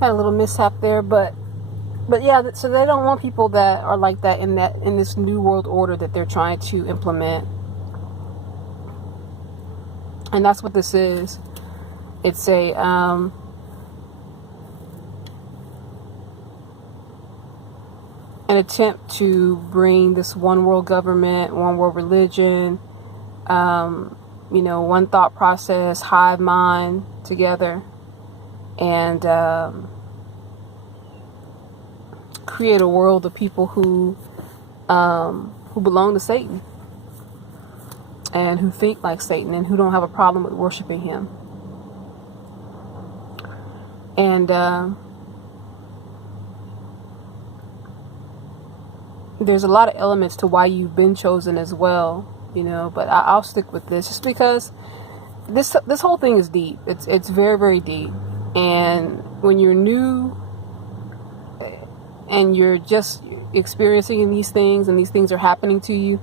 Had a little mishap there, but yeah. So they don't want people that are like that in this new world order that they're trying to implement, and that's what this is. It's an attempt to bring this one world government, one world religion, one thought process, hive mind together, and create a world of people who belong to Satan and who think like Satan and who don't have a problem with worshiping him. And there's a lot of elements to why you've been chosen as well, but I'll stick with this just because this whole thing is deep. It's very, very deep. And when you're new and you're just experiencing these things and these things are happening to you,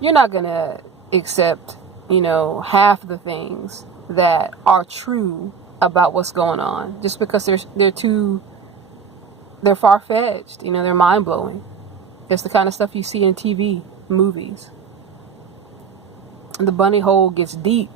you're not going to accept, half the things that are true about what's going on just because they're far-fetched, they're mind-blowing. It's the kind of stuff you see in TV, movies. And the bunny hole gets deep.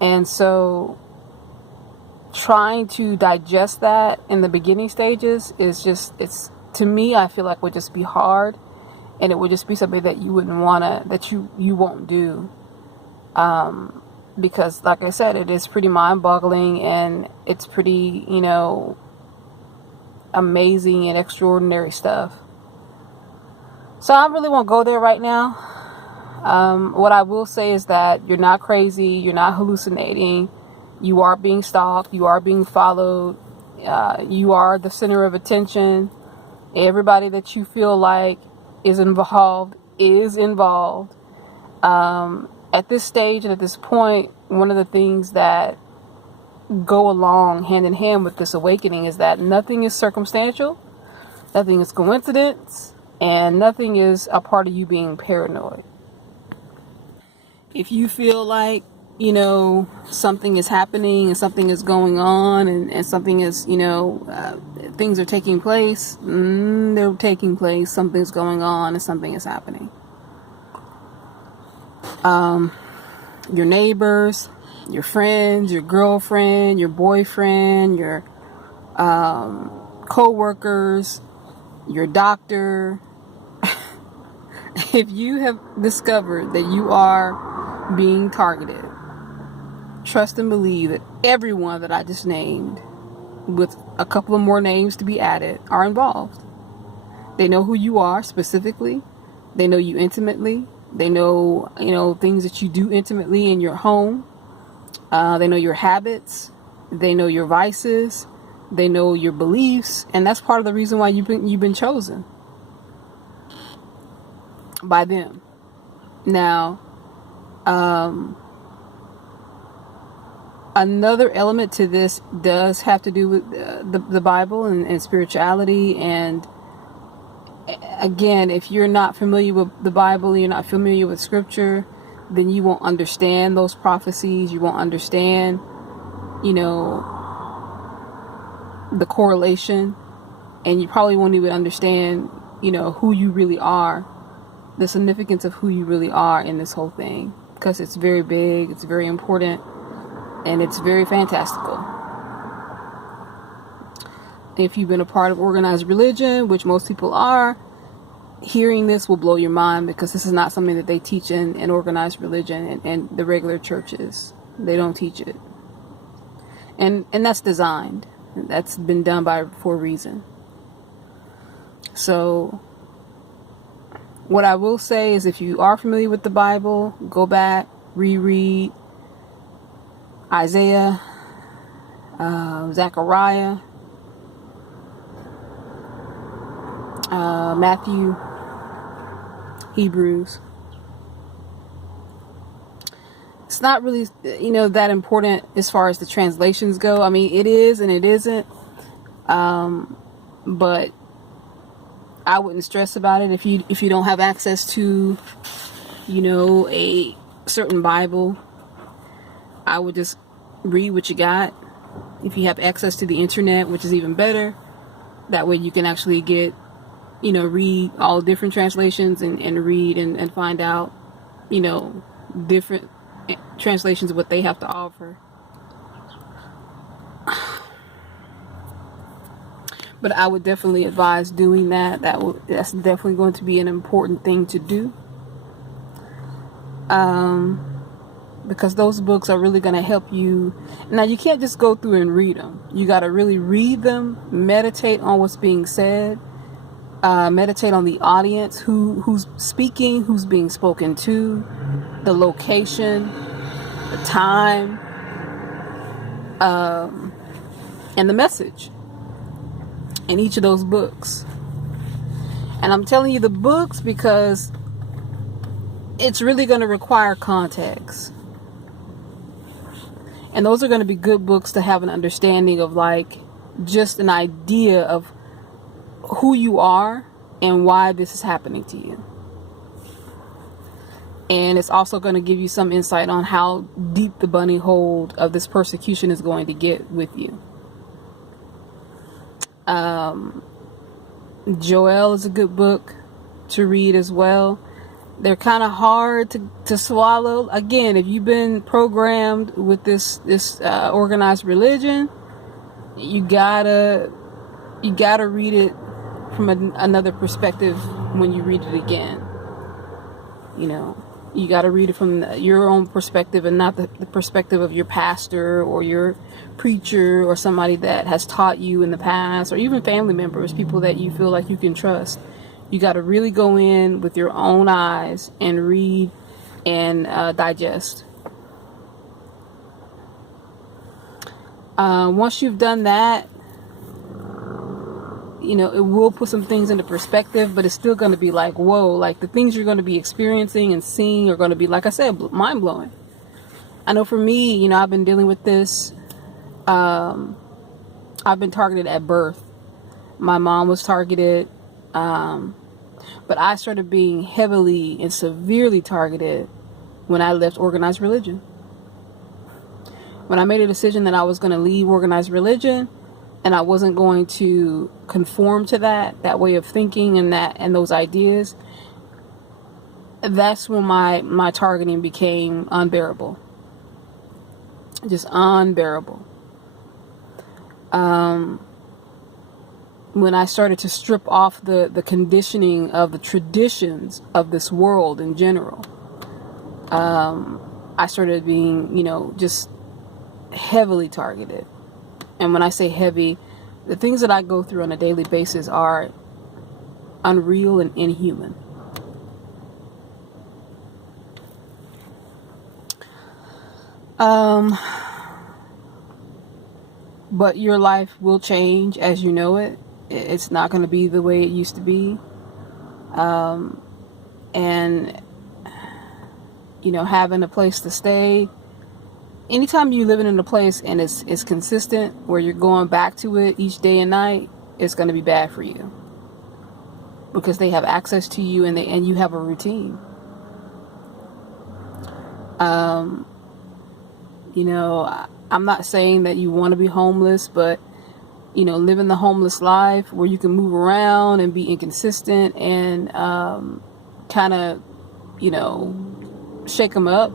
And so trying to digest that in the beginning stages is to me, I feel like would just be hard, and it would just be something that you wouldn't want to, that you won't do. Because like I said, it is pretty mind-boggling, and it's pretty, amazing and extraordinary stuff. So I really won't go there right now. What I will say is that you're not crazy, you're not hallucinating, you are being stalked, you are being followed, you are the center of attention. Everybody that you feel like is involved is involved. At this stage and at this point, one of the things that go along hand in hand with this awakening is that nothing is circumstantial, nothing is coincidence, and nothing is a part of you being paranoid. If you feel like, something is happening and something is going on and something is, things are taking place, they're taking place, something's going on and something is happening. Your neighbors, your friends, your girlfriend, your boyfriend, your co-workers, your doctor. If you have discovered that you are being targeted, trust and believe that everyone that I just named, with a couple of more names to be added, are involved. They know who you are specifically. They know you intimately. They know, things that you do intimately in your home. They know your habits. They know your vices. They know your beliefs. And that's part of the reason why you've been chosen by them. Now, another element to this does have to do with the Bible and spirituality. And again, if you're not familiar with the Bible, you're not familiar with scripture, then you won't understand those prophecies. You won't understand, the correlation, and you probably won't even understand, who you really are, the significance of who you really are in this whole thing, because it's very big, it's very important, and it's very fantastical. If you've been a part of organized religion, which most people are, hearing this will blow your mind, because this is not something that they teach in organized religion and the regular churches. They don't teach it. And that's designed. That's been done for a reason. So what I will say is, if you are familiar with the Bible, go back, reread Isaiah, Zechariah, Matthew, Hebrews. It's not really, that important as far as the translations go. I mean, it is and it isn't. But I wouldn't stress about it if you don't have access to, a certain Bible. I would just read what you got If you have access to the internet, which is even better, that way you can actually get, read all different translations and read and find out, different translations of what they have to offer. But I would definitely advise doing that. That's definitely going to be an important thing to do. Because those books are really going to help you. Now, you can't just go through and read them. You got to really read them, meditate on what's being said, meditate on the audience, who's speaking, who's being spoken to, the location, the time, and the message in each of those books. And I'm telling you the books because it's really going to require context. And those are going to be good books to have an understanding of, like, just an idea of who you are and why this is happening to you. And it's also going to give you some insight on how deep the bunny hold of this persecution is going to get with you. Joel is a good book to read as well. They're kind of hard to swallow. Again, if you've been programmed with this organized religion, you gotta read it from another perspective when you read it again. You gotta read it from your own perspective and not the perspective of your pastor or your preacher or somebody that has taught you in the past, or even family members, people that you feel like you can trust. You got to really go in with your own eyes and read and digest. Once you've done that, it will put some things into perspective, but it's still going to be like, whoa, like the things you're going to be experiencing and seeing are going to be, like I said, mind-blowing. I know for me, I've been dealing with this. I've been targeted at birth. My mom was targeted. But I started being heavily and severely targeted when I left organized religion. When I made a decision that I was going to leave organized religion and I wasn't going to conform to that way of thinking and those ideas, that's when my targeting became unbearable. Just unbearable. When I started to strip off the conditioning of the traditions of this world in general, I started being, just heavily targeted. And when I say heavy, the things that I go through on a daily basis are unreal and inhuman. But your life will change as you know it. It's not going to be the way it used to be. And, having a place to stay. Anytime you're living in a place and it's consistent, where you're going back to it each day and night, it's going to be bad for you. Because they have access to you and you have a routine. I'm not saying that you want to be homeless, but living the homeless life where you can move around and be inconsistent and kind of, shake them up.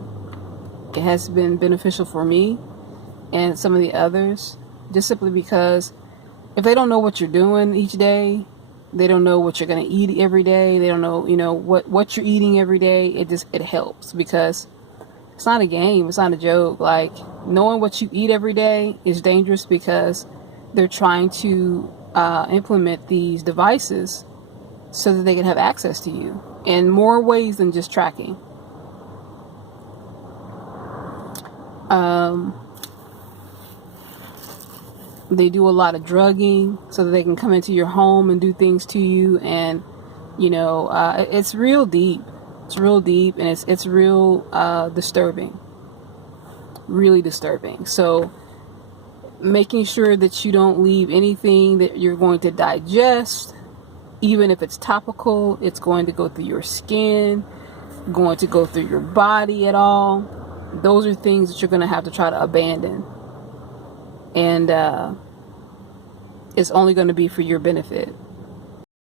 It has been beneficial for me and some of the others, just simply because if they don't know what you're doing each day, they don't know what you're going to eat every day. They don't know, what you're eating every day. It helps because it's not a game. It's not a joke. Like, knowing what you eat every day is dangerous because they're trying to implement these devices so that they can have access to you in more ways than just tracking. They do a lot of drugging so that they can come into your home and do things to you. And, it's real deep. It's real deep and it's real disturbing. Really disturbing. So making sure that you don't leave anything that you're going to digest, even if it's topical, it's going to go through your skin, going to go through your body at all. Those are things that you're going to have to try to abandon. and it's only going to be for your benefit.